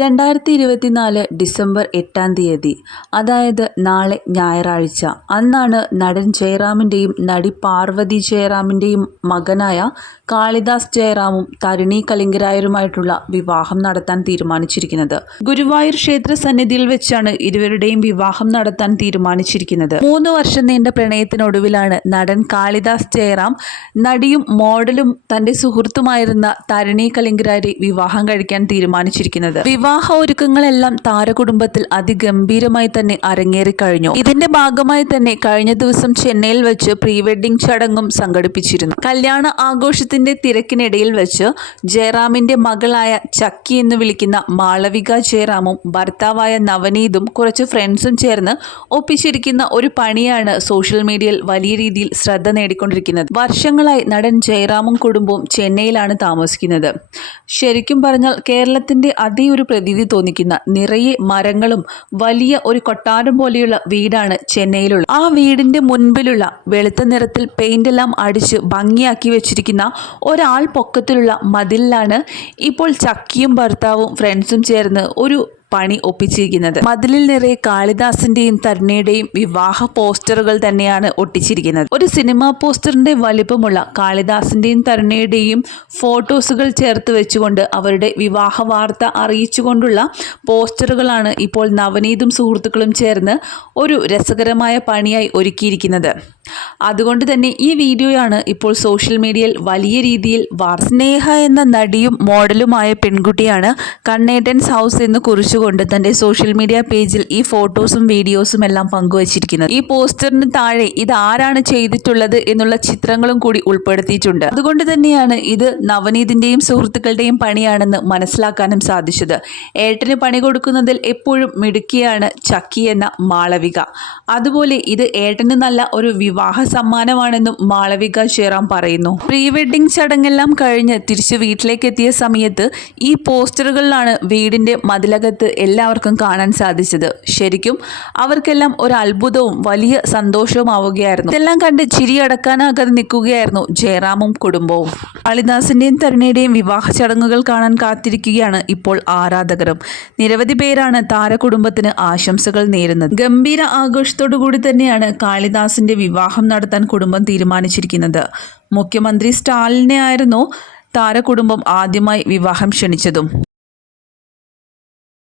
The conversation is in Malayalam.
രണ്ടായിരത്തി ഇരുപത്തിനാല് ഡിസംബർ എട്ടാം തീയതി അതായത് നാളെ ഞായറാഴ്ച. അന്നാണ് നടൻ ജയറാമിന്റെയും നടി പാർവതി ജയറാമിന്റെയും മകനായ കാളിദാസ് ജയറാമും തരുണി കലിംഗരായരുമായിട്ടുള്ള വിവാഹം നടത്താൻ തീരുമാനിച്ചിരിക്കുന്നത്. ഗുരുവായൂർ ക്ഷേത്ര സന്നിധിയിൽ വെച്ചാണ് ഇരുവരുടെയും വിവാഹം നടത്താൻ തീരുമാനിച്ചിരിക്കുന്നത്. മൂന്ന് വർഷം നീണ്ട പ്രണയത്തിനൊടുവിലാണ് നടൻ കാളിദാസ് ജയറാം നടിയും മോഡലും തന്റെ സുഹൃത്തുമായിരുന്ന തരുണി കലിംഗരാരെ വിവാഹം കഴിക്കാൻ തീരുമാനിച്ചിരിക്കുന്നത്. വിവാഹ ഒരുക്കങ്ങളെല്ലാം താരകുടുംബത്തിൽ അതിഗംഭീരമായി തന്നെ അരങ്ങേറിക്കഴിഞ്ഞു ഇതിന്റെ ഭാഗമായി തന്നെ കഴിഞ്ഞ ദിവസം ചെന്നൈയിൽ വെച്ച് പ്രീ ചടങ്ങും സംഘടിപ്പിച്ചിരുന്നു. കല്യാണ ആഘോഷത്തിന്റെ തിരക്കിനിടയിൽ വെച്ച് ജയറാമിന്റെ മകളായ ചക്കി എന്ന് വിളിക്കുന്ന മാളവിക ജയറാമും ഭർത്താവായ നവനീതും കുറച്ച് ഫ്രണ്ട്സും ചേർന്ന് ഒപ്പിച്ചിരിക്കുന്ന ഒരു പണിയാണ് സോഷ്യൽ മീഡിയയിൽ വലിയ രീതിയിൽ ശ്രദ്ധ നേടിക്കൊണ്ടിരിക്കുന്നത്. വർഷങ്ങളായി നടൻ ജയറാമും കുടുംബവും ചെന്നൈയിലാണ് താമസിക്കുന്നത്. ശരിക്കും പറഞ്ഞാൽ കേരളത്തിന്റെ അതേ ഒരു പ്രതീതി തോന്നിക്കുന്ന നിറയെ മരങ്ങളും വലിയ ഒരു കൊട്ടാരം പോലെയുള്ള വീടാണ് ചെന്നൈയിലുള്ള ആ വീടിന്റെ മുൻപിലുള്ള വെളുത്ത നിറത്തിൽ പെയിന്റ് എല്ലാം അടിച്ച് ഭംഗിയാക്കി വെച്ചിരിക്കുന്ന ഒരാൾ പൊക്കത്തിലുള്ള മതിലിലാണ് ഇപ്പോൾ ചക്കിയും ഭർത്താവും ഫ്രണ്ട്സും ചേർന്ന് ഒരു പണി ഒപ്പിച്ചിരിക്കുന്നത്. മതിലിൽ നിറയെ കാളിദാസിന്റെയും തരുണയുടെയും വിവാഹ പോസ്റ്ററുകൾ തന്നെയാണ് ഒട്ടിച്ചിരിക്കുന്നത്. ഒരു സിനിമാ പോസ്റ്ററിന്റെ വലിപ്പമുള്ള കാളിദാസിന്റെയും തരുണയുടെയും ഫോട്ടോസുകൾ ചേർത്ത് വെച്ചുകൊണ്ട് അവരുടെ വിവാഹ വാർത്ത അറിയിച്ചുകൊണ്ടുള്ള പോസ്റ്ററുകളാണ് ഇപ്പോൾ നവനീതും സുഹൃത്തുക്കളും ചേർന്ന് ഒരു രസകരമായ പണിയായി ഒരുക്കിയിരിക്കുന്നത്. അതുകൊണ്ട് തന്നെ ഈ വീഡിയോയാണ് ഇപ്പോൾ സോഷ്യൽ മീഡിയയിൽ വലിയ രീതിയിൽ സ്നേഹ എന്ന നടിയും മോഡലുമായ പെൺകുട്ടിയാണ് കണ്ണേട്ടൻസ് ഹൗസ് എന്ന് കുറിച്ചുകൊണ്ട് തന്റെ സോഷ്യൽ മീഡിയ പേജിൽ ഈ ഫോട്ടോസും വീഡിയോസും എല്ലാം പങ്കുവച്ചിരിക്കുന്നത്. ഈ പോസ്റ്ററിന് താഴെ ഇത് ആരാണ് ചെയ്തിട്ടുള്ളത് എന്നുള്ള ചിത്രങ്ങളും കൂടി ഉൾപ്പെടുത്തിയിട്ടുണ്ട്. അതുകൊണ്ട് തന്നെയാണ് ഇത് നവനീതിന്റെയും സുഹൃത്തുക്കളുടെയും പണിയാണെന്ന് മനസ്സിലാക്കാനും സാധിച്ചത്. ഏട്ടന് പണി കൊടുക്കുന്നതിൽ എപ്പോഴും മിടുക്കിയാണ് ചക്കി എന്ന മാളവിക. അതുപോലെ ഇത് ഏട്ടന് നല്ല ഒരു വിവാഹ സമ്മാനമാണെന്നും മാളവിക ജയറാം പറയുന്നു. പ്രീ വെഡിങ് ചടങ്ങെല്ലാം കഴിഞ്ഞ് തിരിച്ച് വീട്ടിലേക്ക് എത്തിയ സമയത്ത് ഈ പോസ്റ്ററുകളിലാണ് വീടിന്റെ മതിലകത്ത് എല്ലാവർക്കും കാണാൻ സാധിച്ചത്. ശരിക്കും അവർക്കെല്ലാം ഒരു അത്ഭുതവും വലിയ സന്തോഷവും ആവുകയായിരുന്നു ഇതെല്ലാം കണ്ട് ചിരി അടക്കാനാകാതെ നിൽക്കുകയായിരുന്നു ജയറാമും കുടുംബവും. കാളിദാസിന്റെയും തരുണയുടെയും വിവാഹ ചടങ്ങുകൾ കാണാൻ കാത്തിരിക്കുകയാണ് ഇപ്പോൾ ആരാധകരും. നിരവധി പേരാണ് താരകുടുംബത്തിന് ആശംസകൾ നേരുന്നത്. ഗംഭീര ആഘോഷത്തോടു കൂടി തന്നെയാണ് കാളിദാസിന്റെ വിവാഹം നടത്താൻ കുടുംബം തീരുമാനിച്ചിരിക്കുന്നത്. മുഖ്യമന്ത്രി സ്റ്റാലിനെ ആയിരുന്നു താരകുടുംബം ആദ്യമായി വിവാഹം ക്ഷണിച്ചതും.